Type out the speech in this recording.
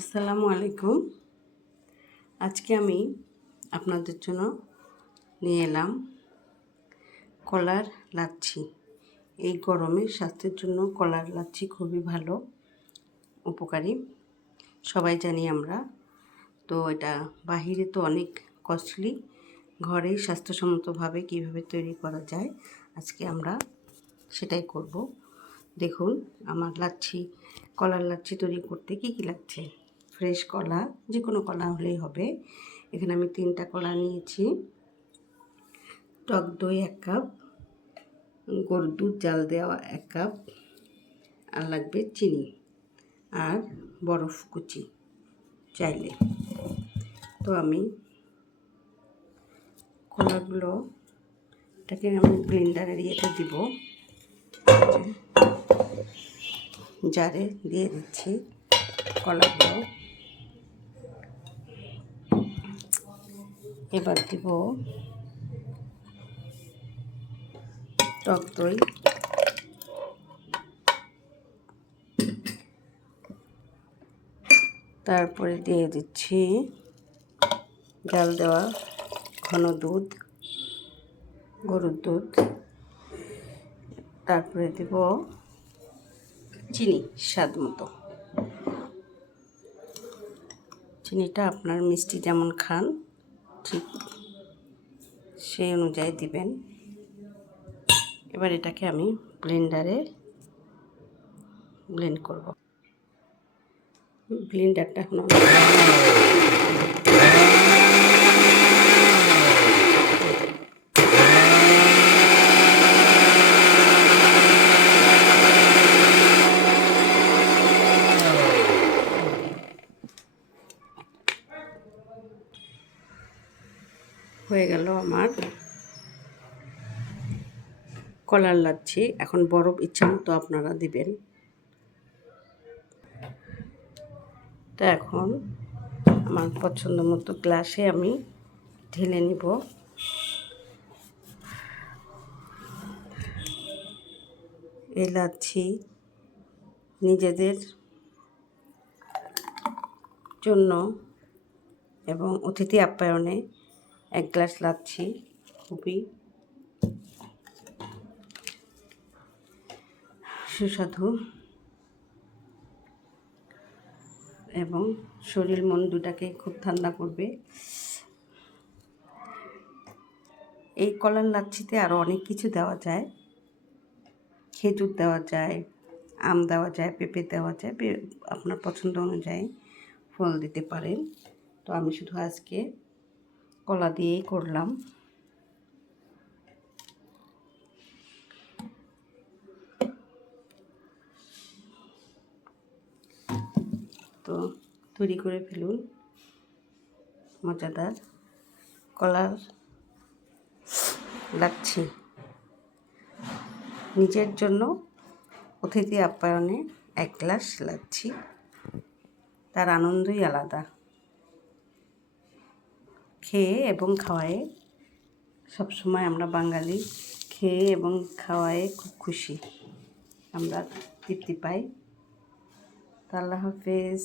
আসসালামু আলাইকুম। আজকে আমি আপনাদের জন্য নিয়ে এলাম কলার লাচ্ছি। এই গরমে স্বাস্থ্যের জন্য কলার লাচ্ছি খুবই ভালো, উপকারী। সবাই জানি আমরা। তো এটা বাহিরে তো অনেক কস্টলি, ঘরেই স্বাস্থ্যসম্মতভাবে কীভাবে তৈরি করা যায় আজকে আমরা সেটাই করব। দেখুন, আমার লাচ্ছি, কলার লাচ্ছি তৈরি করতে কী কী লাগছে? ফ্রেশ কলা যে কোনো কলা হলেই হবে। এখানে আমি তিনটা কলা নিয়েছি। টক দই এক কাপ, গরুর দুধ, জাল দেওয়া এক কাপ, আর লাগবে চিনি আর বরফ কুচি চাইলে। তো আমি কলাগুলো, এটাকে আমি ব্লেন্ডারের ইয়েতে দিব। জারে দিয়ে দিচ্ছি কলাগুলো। এবার দিব টক দই। তারপরে দিয়ে দিচ্ছি জাল দেওয়া ঘন দুধ, গরুর দুধ। তারপরে দেব চিনি স্বাদ মতো। চিনিটা আপনার মিষ্টি যেমন খান। ঠিক। সেই অনুযায়ী দিবেন। এবার এটাকে আমি ব্লেন্ডারে ব্লেন্ড করব। ব্লেন্ডারটা এখন হয়ে গেল আমার কলার লাচ্ছি। এখন বরফ ইচ্ছা মতো আপনারা দিবেন। তো এখন আমার পছন্দ মতো গ্লাসে আমি ঢেলে নিব। এই লাচ্ছি নিজেদের জন্য এবং অতিথি আপ্যায়নে এক গ্লাস লাচ্ছি খুবই সুস্বাদু। এবং শরীর মন দুটাকে খুব ঠান্ডা করবে। এই কলার লাচ্ছিতে আরও অনেক কিছু দেওয়া যায়। খেজুর দেওয়া যায়, আম দেওয়া যায়, পেঁপে দেওয়া যায় আপনার পছন্দ অনুযায়ী ফল দিতে পারেন। তো আমি শুধু আজকে কলা দিয়েই করলাম। তো তৈরি করে ফেলুন, মজাদার কলার লাগছে। নিজের জন্য অতিথি আপ্যায়নে এক গ্লাস লাচ্ছি তার আনন্দই আলাদা। খেয়ে এবং খাওয়ায়ে সবসময় আমরা বাঙালি, খেয়ে এবং খাওয়ায়ে খুব খুশি। আমরা তৃপ্তি পাই। আল্লাহ হাফেজ।